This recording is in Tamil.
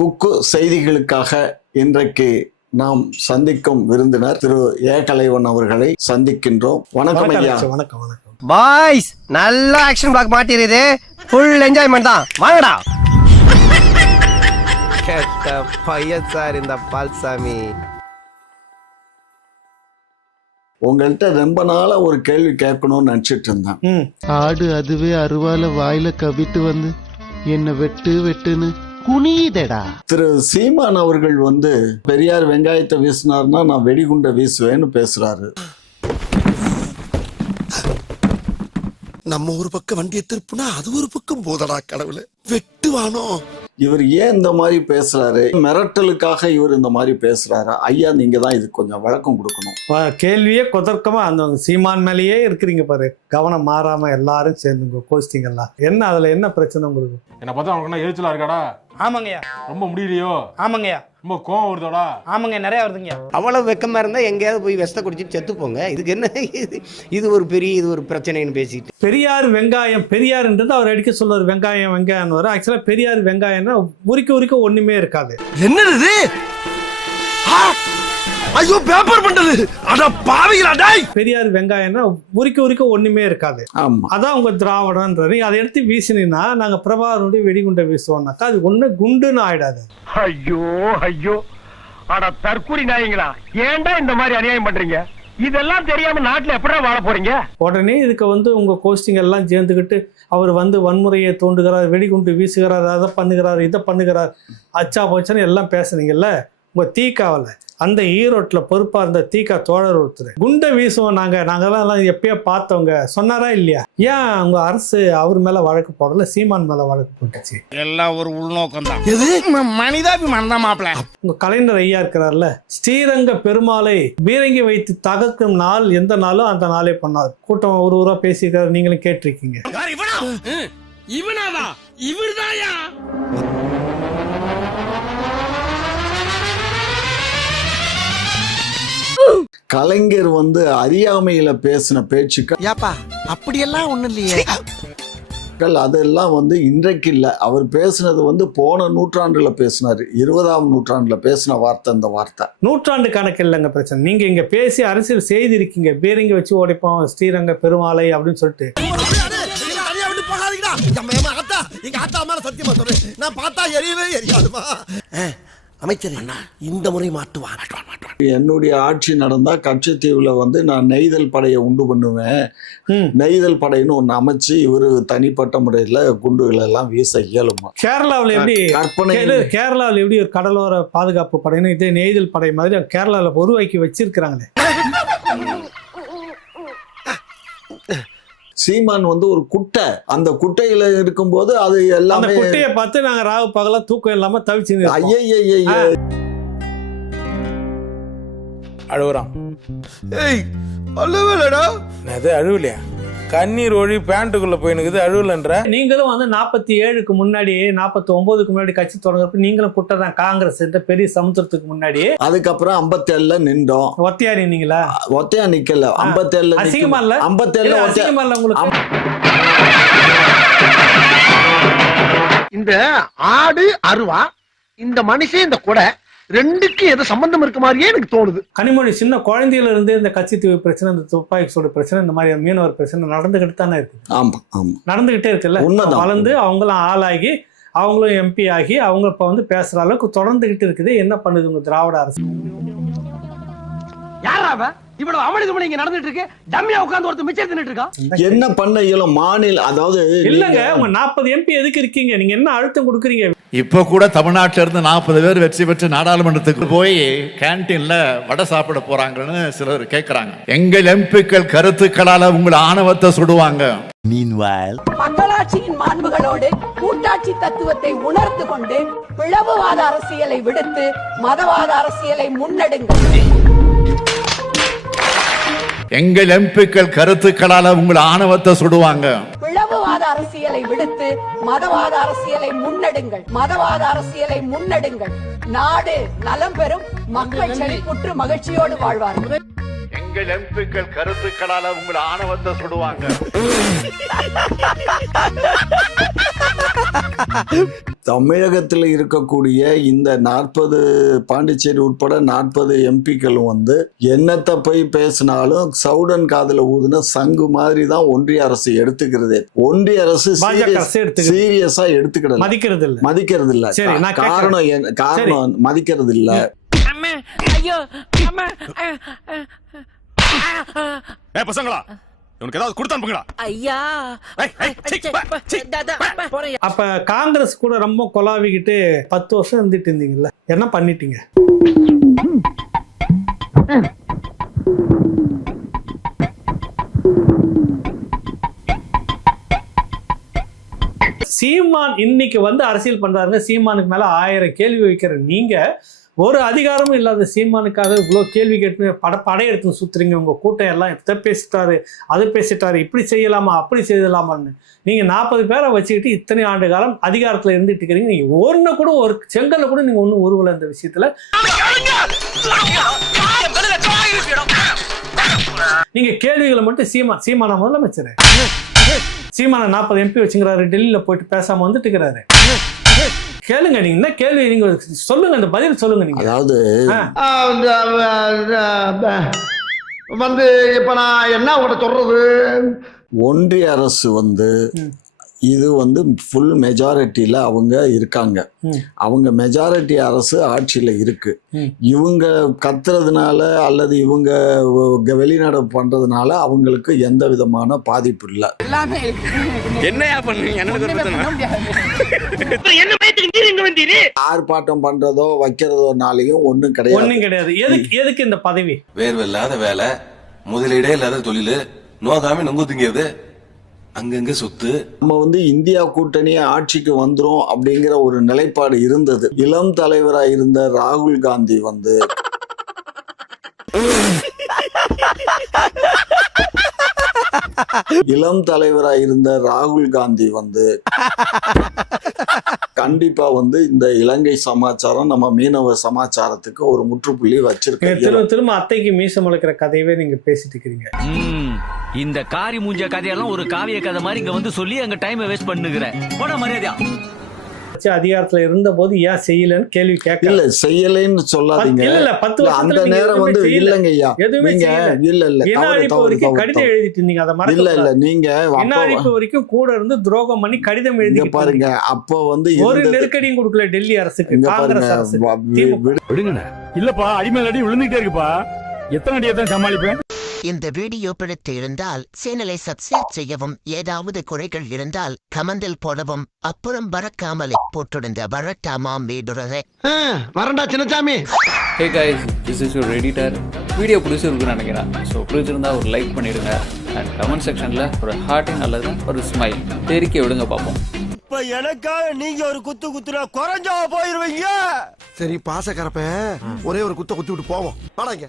குக்கு செய்திகளுக்காக இன்றைக்கு நாம் சந்திக்கும் விருந்தினர் திரு ஏ கலைவன் அவர்களை சந்திக்கின்றோம். வணக்கம் ஐயா. வணக்கம் வணக்கம் பாய்ஸ், நல்ல ஆக்ஷன் பிளாக் மாட்டிருது. ஃபுல் என்ஜாய்மெண்ட் தான். வாங்கடா. கேட்ட பையன் சார் இந்த பால்சாமி. உங்கள்கிட்ட ரொம்ப நாளா ஒரு கேள்வி கேட்கணும்னு நினைச்சிட்டு இருந்தேன். ஆடு அதுவே அருவால வாயில கவிட்டு வந்து என்ன வெட்டு வெட்டுன்னு குனியுதடா. திரு சீமான் அவர்கள் பெரியார் வெங்காயத்தை வீசினார்னா நான் வெடிகுண்டை வீசுவேன்னு பேசுறாரு. நம்ம ஒரு பக்கம் வண்டியை திருப்புனா அது ஒரு பக்கம் போதடா கடவுளே, வெட்டுவானோ. இவர் ஏன் இந்த மாதிரி பேசுறாரு? மிரட்டலுக்காக இவர் இந்த மாதிரி பேசுறாரா? ஐயா, நீங்க தான் இதுக்கு கொஞ்சம் விளக்கம் கொடுக்கணும். கேள்வியே கொதர்க்கமா அந்த சீமான் மேலேயே இருக்கிறீங்க பாரு. கவனம் மாறாம எல்லாரும் சேர்ந்து கோஸ்டிங் எல்லாம் என்ன, அதுல என்ன பிரச்சனை உங்களுக்கு? என்ன பார்த்தா அவனுக்கு எரிச்சலா இருக்காடா? ஆமாங்கய்யா. ரொம்ப முடியலையோ? ஆமாங்கய்யா. ரொம்ப கோவம் வருதோடா? ஆமாங்க, நிறைய வருதுங்கய்யா. அவ்வளவு வெக்கமா இருந்தா எங்கேயாவது போய் விஷத்தை குடிச்சிட்டு செத்து போங்க. இதுக்கு என்ன இது ஒரு பிரச்சனைன்னு பேசிட்டு. பெரியார் வெங்காயம், பெரியார்ன்றது அவர் அடிக்க சொல்லுவார். வெங்காயம் வெங்காயம் வரும். ஆக்சுவலா பெரியார் வெங்காயம்னா உரிக்க ஒண்ணுமே இருக்காது. என்னது? ஐயோ, பேப்பர் பண்டது. அட பாவிகளா டேய். பெரியார் வெங்காயம்னா உரிக்க ஒண்ணுமே இருக்காது. ஆமா, அதான் உங்க திராவிடன்றது. அதை எடுத்து வீசினீங்கன்னா நாங்க பிரபாகரனுடைய வெடிகுண்டை வீசுவோம்னாக்கா அது ஒண்ணு குண்டுன்னு ஆயிடாது. ஐயோ ஐயோ, அட தற்கூரி நாயங்களா, ஏன்டா இந்த மாதிரி அநியாயம் பண்றீங்க? இதெல்லாம் தெரியாம நாட்டுல எப்படா வாழ போறீங்க? உடனே இதுக்கு உங்க கோஸ்டிங் எல்லாம் சேர்ந்துக்கிட்டு அவர் வன்முறையை தூண்டுகிறார், வெடிகுண்டு வீசுகிறார், அதை பண்ணுகிறார், இதை பண்ணுகிறார், அச்சா போச்சான்னு எல்லாம் பேசுனீங்கல்ல. உங்க தீக்காவில் அந்த ஈரோட்டில் பொறுப்பா இருந்த தீக்கா தோழர் ஒருத்தர் குண்டை வீசுவோம் நாங்கெல்லாம் எப்பயோ பார்த்தவங்க சொன்னாரா இல்லையா? ஏன் உங்க அரசு அவர் மேல வழக்கு போடல, சீமான் மேல வழக்கு போட்டுச்சு? எல்லாம் ஒரு உள்நோக்கம் தான். மனிதாபிமானம் தான் மாப்பிள. உங்க கலைஞர் ஐயா இருக்கிறார்ல, ஸ்ரீரங்க பெருமாளை பீரங்கி வைத்து தகர்க்கும் நாள் எந்த நாளும் அந்த நாளே பண்ணார். கூட்டம் ஒரு ஊரா பேசியிருக்காரு, நீங்களும் கேட்டிருக்கீங்க. இவனாவா? இவர்தாயா? கலைஞர் அறியாமையில பேசின பேச்சுக்கள் யாப்பா அப்படியெல்லாம் ஒண்ணும் இல்லையே. அதெல்லாம் இன்றைக்கு இல்ல. அவர் பேசினது போன நூற்றாண்டுல பேசினாரு. 20ஆம் நூற்றாண்டுல பேசின வார்த்தை இந்த வார்த்தை. நூற்றாண்டு கணக்கு இல்லைங்க பிரச்சனை. நீங்க இங்க பேசி அரசியல் செய்திருக்கீங்க. பீரங்கி வச்சு ஓடிப்போம் ஸ்ரீரங்க பெருமாளை அப்படின்னு சொல்லிட்டு. நான் பார்த்தா எரியவே எரியாதுமா. அமைச்சர் இந்த முறை மாட்டுவான். என்னுடைய ஆட்சி நடந்தா கட்சித்தீவுல நான் நெய்தல் படையை உண்டு பண்ணுவேன். நெய்தல் படைன்னு ஒண்ணு அமைச்சு இவரு தனிப்பட்ட முறையில குண்டுகளை எல்லாம் வீச இயலுமா? கேரளாவில் எப்படி கேரளாவில் எப்படி ஒரு கடலோர பாதுகாப்பு படைன்னு இதே நெய்தல் படை மாதிரி கேரளாவில் உருவாக்கி வச்சிருக்கிறாங்களே. சீமான் ஒரு குட்டை, அந்த குட்டையில இருக்கும்போது அது எல்லாமே குட்டையை பார்த்து நாங்க ராவு பகலா தூக்கம் இல்லாம தவிச்சு அழுகுறான். ஏய், அழுவலடா. அது அழுவலையா? கண்ணீர் ஒழி பேண்ட்டுக்குள்ள போயினுக்குது, அழுவலன்ற. நீங்களும் 47க்கு முன்னாடி 49க்கு முன்னாடி கட்சி தொடங்குறப்ப நீங்களும் குட்டை தான். காங்கிரஸ் பெரிய சமுத்திரத்துக்கு முன்னாடி. அதுக்கப்புறம் 57ல நின்றோம். ஒத்தையா நின்னீங்களா? ஒத்தையா நிக்கல. 57ல அசிங்கமா இல்ல? 57ல அசிங்கமா இல்ல உங்களுக்கு? இந்த ஆடு அருவா, இந்த மனுஷன் இந்த கொடை, ரெண்டுக்கு எது சம்பந்தம் இருக்க மாதிரியே எனக்கு தோணுது. கனிமொழி சின்ன குழந்தையில இருந்து இந்த கட்சித்தீவு பிரச்சனை, இந்த துப்பாக்கி சூடு பிரச்சனை, இந்த மாதிரி மீனவர் பிரச்சனை நடந்துகிட்டு தானே இருக்கு. ஆமா ஆமா, நடந்துகிட்டே இருக்குல்ல. வளர்ந்து அவங்களும் ஆளாகி அவங்களும் எம்பி ஆகி அவங்க இப்ப பேசுற அளவுக்கு தொடர்ந்துகிட்டு இருக்குது. என்ன பண்ணுது உங்க திராவிட அரசு? யாராவ இவ்வளவு அமளிதுமளி இங்க நடந்துட்டு இருக்கு? டம்மியா உட்கார்ந்து ஒருத்தர் மிச்சம் தின்னுட்டு இருக்கான். என்ன பண்ண இயலும்? மாநில அதாவது இல்லங்க, உங்க 40 எம்பி எதுக்கு இருக்கீங்க? நீங்க என்ன அழுத்தம் கொடுக்குறீங்க? இப்ப கூட தமிழ்நாட்டில இருந்து 40 பேர் வெற்றி பெற்று நாடாளுமன்றத்துக்கு போய் கேன்டீன்ல வடை சாப்பிட போறாங்கன்னு சிலர் கேட்கறாங்க. எங்கள் எம்பிக்கள் கருத்துக்களால உங்கள் ஆணவத்தை சுடுவாங்க. மக்களாட்சியின் மாண்புகளோடு கூட்டாட்சி தத்துவத்தை உணர்ந்து கொண்டு பிளவுவாத அரசியலை விடுத்து மதவாத அரசியலை முன்னெடுங்கள். எங்கள் எம்பிக்கள் கருத்துக்களால உங்கள் ஆணவத்தை சுடுவாங்க. பிளவுவாத அரசியலை விடுத்து மதவாத அரசியலை முன்னெடுங்கள். மதவாத அரசியலை முன்னெடுங்கள். நாடு நலம் பெறும், மக்கள் செழிப்புற்று மகிழ்ச்சியோடு வாழ்வார்கள். எங்கள் எம்பிக்கள் கருத்துக்களால உங்கள் ஆணவத்தை சுடுவாங்க. தமிழகத்தில் இருக்கக்கூடிய இந்த 40 பாண்டிச்சேரி உட்பட 40 எம்பிக்களும் வந்து என்னத்தை போய் பேசினாலும் சவுடன் காதுல ஊதுன சங்கு மாதிரி தான் ஒன்றிய அரசு எடுத்துக்கிறது. ஒன்றிய அரசு சீரியஸா எடுத்துக்கிட மதிக்கிறது இல்ல. காரணம் மதிக்கிறது இல்ல. பசங்களா உனக்கு ஏதாவது கொடுத்து அனுப்புங்களா? ஐயா அப்ப காங்கிரஸ் கூட ரொம்ப கொலாவிக்கிட்டு 10 வருஷம் இருந்துட்டு இருந்தீங்கல்ல, என்ன பண்ணிட்டீங்க? சீமான் இன்னைக்கு வந்து அரசியல் பண்றாருங்க. சீமானுக்கு மேல 1000 கேள்வி வைக்கிற நீங்க ஒரு அதிகாரமும் இல்லாத சீமானுக்காக இவ்வளோ கேள்வி கேட்டு படையெடுத்து சுத்துறீங்க. உங்க கூட்டம் எல்லாம் இதை பேசிட்டாரு, அது பேசிட்டாரு, இப்படி செய்யலாமா அப்படி செய்யலாமான்னு. நீங்க 40 பேரை வச்சுக்கிட்டு இத்தனை ஆண்டு காலம் அதிகாரத்துல இருந்துட்டு இருக்கிறீங்க. நீங்க ஒன்னு கூட ஒரு செங்கல்ல கூட நீங்க ஒன்றும் உருவல இந்த விஷயத்துல. நீங்க கேள்விகளை மட்டும் சீமான முதலமைச்சர் சீமான 40 MP வச்சுக்கிறாரு, டெல்லியில போயிட்டு பேசாம வந்துட்டு இருக்கிறாரு. கேளுங்க, நீங்க என்ன கேள்வி நீங்க சொல்லுங்க, அந்த பதில் சொல்லுங்க. நீங்க அதாவது வந்து இப்ப நான் என்ன உங்கள்ட்ட சொல்றது, ஒன்றிய அரசு வந்து இது வந்து ஃபுல் மெஜாரிட்டியில அவங்க இருக்காங்க. அவங்க மெஜாரிட்டி அரசு ஆட்சியில இருக்கு. இவங்க கத்துறதுனால அல்லது இவங்க வெளிநடை பண்றதுனால அவங்களுக்கு எந்த விதமான பாதிப்பு இல்லை. என்னையா பண்ணுவீங்க? ஆர்ப்பாட்டம் பண்றதோ வைக்கிறதோனாலையும் ஒண்ணும் கிடையாது. எதுக்கு இந்த பதவி? வேர்வை இல்லாத வேலை, முதலீடே இல்லாத தொழில், நோகாம நொங்கு திங்கிறது, அங்கங்க சொத்து. நம்ம வந்து இந்தியா கூட்டணியே ஆட்சிக்கு வந்துரும் அப்படிங்கிற ஒரு நிலைப்பாடு இருந்தது. இளம் தலைவராக இருந்த ராகுல் காந்தி வந்து கண்டிப்பா வந்து இந்த இலங்கை சமாச்சாரம் நம்ம மீனவ சமாச்சாரத்துக்கு ஒரு முற்றுப்புள்ளி வச்சிருக்க. திரும்ப அத்தைக்கு மீச முளைக்கிற கதையவே நீங்க பேசிட்டு இருக்கிறீங்க. இந்த காரி மூஞ்ச கதையெல்லாம் ஒரு காவிய கதை மாதிரி இங்க வந்து சொல்லி அங்க டைம் வேஸ்ட் பண்ணுகிறேன். போன மரியாதையா அதிகாரத்துல இருந்த போது ஏன் செய்யலன்னு கேள்வி கேட்க. இல்ல செய்யலன்னு சொல்லாதீங்க. அந்த நேரம் வந்து இல்லங்க ஐயா, நீங்க இல்ல கடிதம் எழுதிட்டு இருந்தீங்க. அதை மறக்க இல்ல நீங்க இன்னாழிப்பு வரைக்கும் கூட இருந்து துரோகம் பண்ணி கடிதம் எழுதி பாருங்க. அப்போ வந்து ஒரு நெருக்கடியும் கொடுக்கல டெல்லி அரசுக்கு, காங்கிரஸ் அரசு. இல்லப்பா அடிமேல் அடி விழுந்துகிட்டே இருக்குப்பா, எத்தனை அடியை தான் சமாளிப்பேன். இந்த வீடியோ பிடித்து இருந்தால் சேனலை சப்ஸ்கிரைப் செய்யவும், ஏதாவது குறைகள் இருந்தால் கமெண்டில் போடவும், அப்புறம் மறக்காமலே போட்டுடுங்க. வரட்டாமாம் வீடுறதே வரண்டா Chinnasamy. Hey guys, this is your editor. Video பிடிச்சிருக்குன்னு நினைக்கிறேன். ஸோ பிடிச்சிருந்தா ஒரு லைக் பண்ணிடுங்க அண்ட் கமெண்ட் செக்ஷனில் ஒரு ஹார்ட்டிங் அல்லது ஒரு ஸ்மைல் தெரிக்க விடுங்க பார்ப்போம். இப்ப எனக்காக நீங்க ஒரு குத்துனா குறைஞ்சா போயிருவீங்க. சரி பாசக்கரப்ப ஒரே ஒரு குத்தி விட்டு போவோம். வாடாங்க.